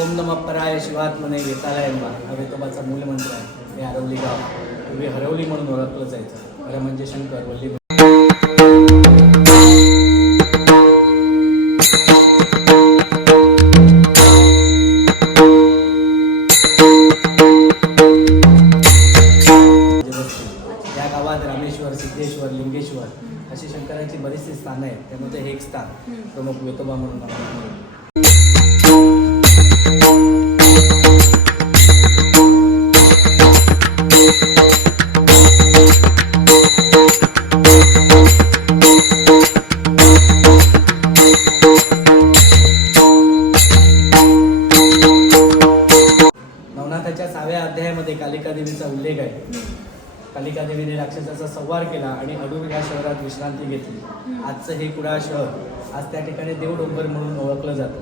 ओम नम पराय शिवात्मने वेतालाय मा हा वेतोबाचा मूलमंत्र आहे. हे हरवली गाव. पूर्वी हरवली म्हणून ओळखलं जायचं. हर म्हणजे शंकर वल्ली या गावात रामेश्वर सिद्धेश्वर लिंगेश्वर अशी शंकराची बरीचशी स्थानं आहेत. त्यामध्ये हे एक स्थान प्रमुख वेतोबा म्हणून कालिका देवीने राक्षसाचा संवार केला आणि अडूर या शहरात विश्रांती घेतली. आजचं हे कुडाळ शहर आज त्या ठिकाणी देव डोंगर म्हणून ओळखलं जातं.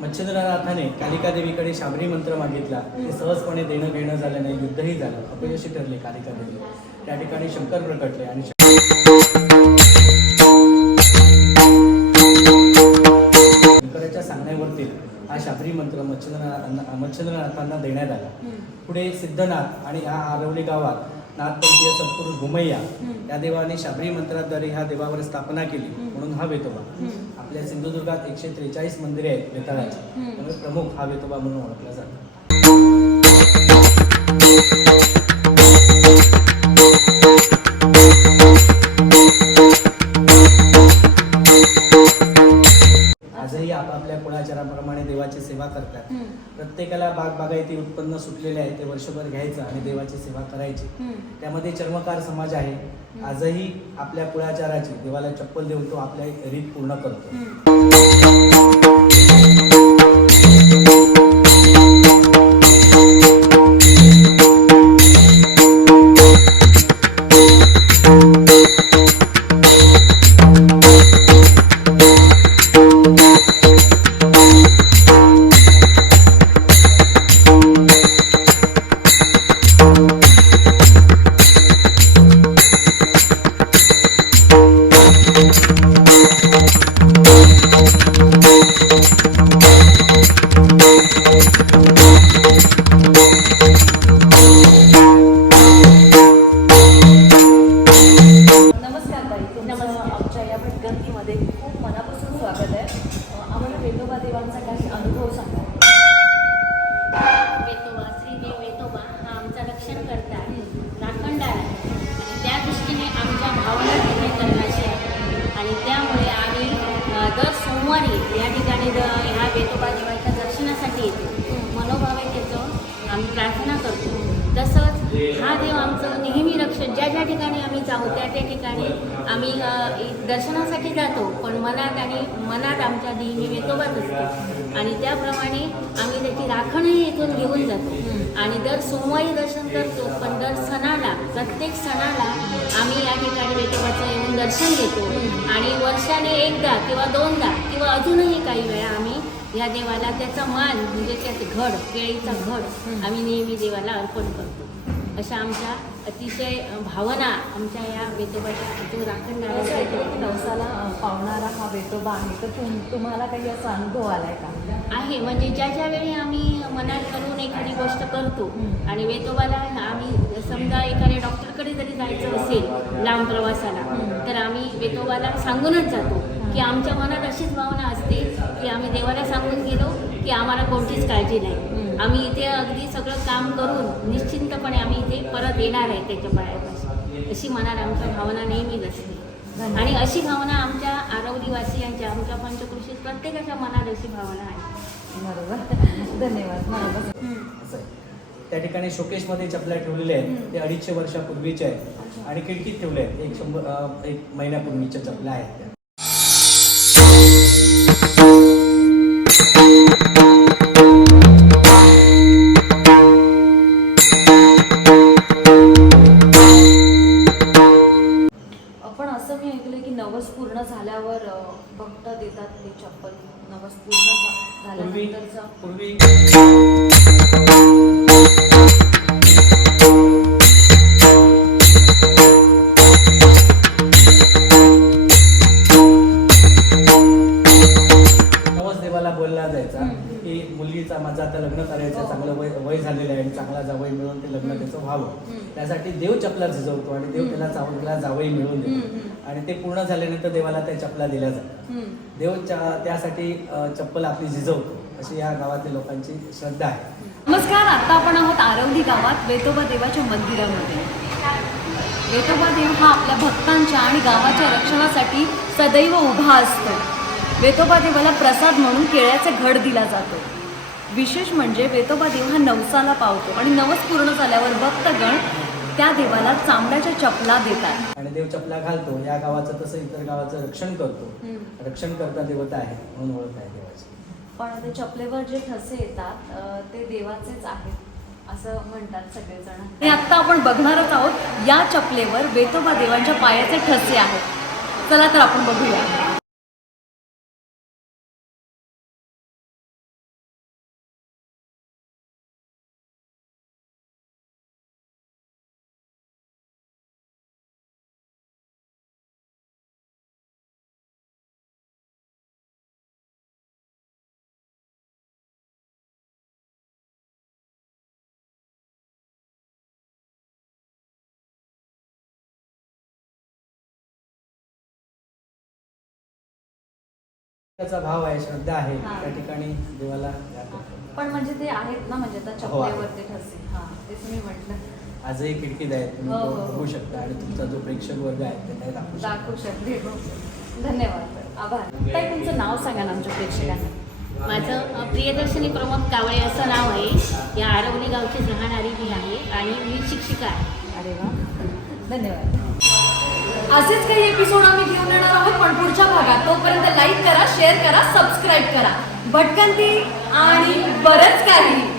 मच्छिंद्रनाथाने कालिका देवीकडे शाबरी मंत्र मागितला. ते सहजपणे देणं घेणं झाल्याने युद्धही झालं. अपयशी ठरले कालिका देवी त्या ठिकाणी शंकर प्रकटले आणि मंत्र मच्छिंद्रनाथ मच्छिंद्रनाथांना देण्यात आला. पुढे सिद्धनाथ आणि ह्या आरवली गावात नाथपंथीय सत्पुरुष घुमय्या या देवाने शाबरी मंत्राद्वारे ह्या देवावर स्थापना केली. म्हणून हा वेतोबा. आपल्या सिंधुदुर्गात एकशे त्रेचाळीस मंदिरे आहेत वेताळाची त्यामुळे प्रमुख हा वेतोबा म्हणून ओळखला जातो. आजही आपापल्या कुळाचाराप्रमाणे देवाची सेवा करतात. प्रत्येकाला बाग बागायती उत्पन्न सुटलेले आहे ते वर्षभर घ्यायचं आणि देवाची सेवा करायची. त्यामध्ये चर्मकार समाज आहे. आजही आपल्या कुळाचाराची देवाला चप्पल देऊन तो आपल्या रीत पूर्ण करतो. हा देव आमचं नेहमी रक्षण ज्या ज्या ठिकाणी आम्ही जाऊ त्या त्या ठिकाणी आम्ही दर्शनासाठी जातो. पण मनात आणि मनात आमच्या नेहमी वेतोबात असतो. आणि त्याप्रमाणे आम्ही त्याची राखणही इथून घेऊन जातो. आणि दर सोमवारी दर्शन करतो पण दर सणाला प्रत्येक सणाला आम्ही या ठिकाणी वेतोबाचं येऊन दर्शन घेतो. आणि वर्षाने एकदा किंवा दोनदा किंवा अजूनही काही वेळा आम्ही या देवाला त्याचा मान म्हणजे त्याचे घड केळीचा घड आम्ही नेहमी देवाला अर्पण करतो. अशा आमच्या अतिशय भावना आमच्या या वेतोबाच्या जो राखणदार की नवसाला पावणारा हा वेदोबा आहे तर तुम तुम्हाला काही असा अनुभव आलाय का आहे म्हणजे ज्या ज्या वेळी आम्ही मनात करून एखादी गोष्ट करतो. आणि वेतोबाला आम्ही समजा एखाद्या डॉक्टरकडे जरी जायचं असेल लांब प्रवासाला. तर आम्ही वेतोबाला सांगूनच जातो की आमच्या मनात अशीच भावना असते की आम्ही देवाला सांगून गेलो की आम्हाला कोणतीच काळजी नाही. आम्ही इथे अगदी सगळं काम करून निश्चिंतपणे आम्ही इथे परत येणार आहे त्याच्या पायापाशी. अशी मनात आमच्या भावना नेहमीच असते. आणि अशी भावना आमच्या आरवलीवासियांच्या आमच्या पंचकृषीत प्रत्येकाच्या मनात अशी भावना आहे. बरोबर. धन्यवाद. आहे. त्या ठिकाणी शोकेशमध्ये चपल्या ठेवलेल्या आहेत ते अडीचशे वर्षापूर्वीचे आहेत आणि खिडकीत ठेवले आहेत. एक शंभर एक महिन्यापूर्वीच्या चपल्या आहेत. अं, भक्त देतात ते चप्पल. नवस पूर्ण झा- पूर्वी पूर्वी व्हावं. त्यासाठी देव चपला झिजवतो आणि देव. त्याला चावला जावई मिळवून देतो. आणि ते पूर्ण झाल्यानंतर देवाला त्या चपला दिल्या जातात. देव त्यासाठी चप्पल आपली झिजवतो अशी या गावातील लोकांची श्रद्धा आहे नमस्कार आता आपण आहोत आरवली गावात वेतोबा देवाच्या मंदिरामध्ये वेतोबा देव हा आपल्या भक्तांच्या आणि गावाच्या रक्षणासाठी सदैव उभा असतो वेतोबा देवाला प्रसाद म्हणून केळ्याचा घड दिला जातो विशेष म्हणजे वेतोबा देव हा नवसाला पावतो आणि नवस पूर्ण झाल्यावर भक्तगण त्या देवाला चांबड्याच्या चपला देतात. आणि देव चपला घालतो. या गावाचं तसं इतर गावाचं रक्षण करतो. रक्षण करता देवता आहे म्हणून ओळख आहे देवाची. पण ते चपलेवर जे ठसे येतात ते देवाचेच आहेत असं म्हणतात सगळेजण. आणि आत्ता आपण बघणारच आहोत या चपलेवर वेतोबा देवांच्या पायाचे ठसे आहेत. चला तर आपण बघूया. त्याचा भाव आहे श्रद्धा आहे हा. त्या ठिकाणी देवाला. पण म्हणजे ते आहेत ना म्हणजे आता हो, आहे. चपलेवर ते ठसे हा तेच मी म्हटलं. आजही खिडकीत आहे तुम्ही हो, तो हो. बघू शकता. आणि तुमचा जो प्रेक्षक वर्ग आहे त्यांना दाखवू शकता. दाखवू शकते. धन्यवाद. आभार. ताई तुमचं नाव सांगा ना आमच्या प्रेक्षकांना. माझं प्रियदर्शनी प्रमोद कावळे असं नाव आहे. या आरवली गावचीच राहणारी मी आहे आणि मी शिक्षिका आहे. अरे वा. धन्यवाद. असेच काही एपिसोड आम्ही घेऊन येणार आहोत पण पुढच्या भागात. तोपर्यंत लाईक करा शेअर करा सबस्क्राईब करा. भटकंती आणि बरंच काही.